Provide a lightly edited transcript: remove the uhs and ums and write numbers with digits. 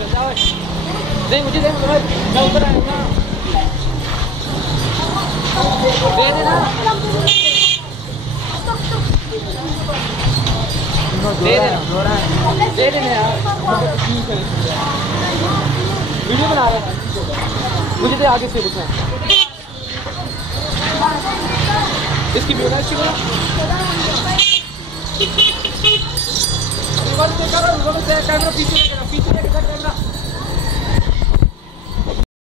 चल जाओ नहीं मुझे दे मैं उधर आऊंगा दे देना दे देना यार वीडियो बना रहा है मुझे दे आगे से लिखा इसकी वीडियो अच्छी बना कैमरा पीछे कैमरा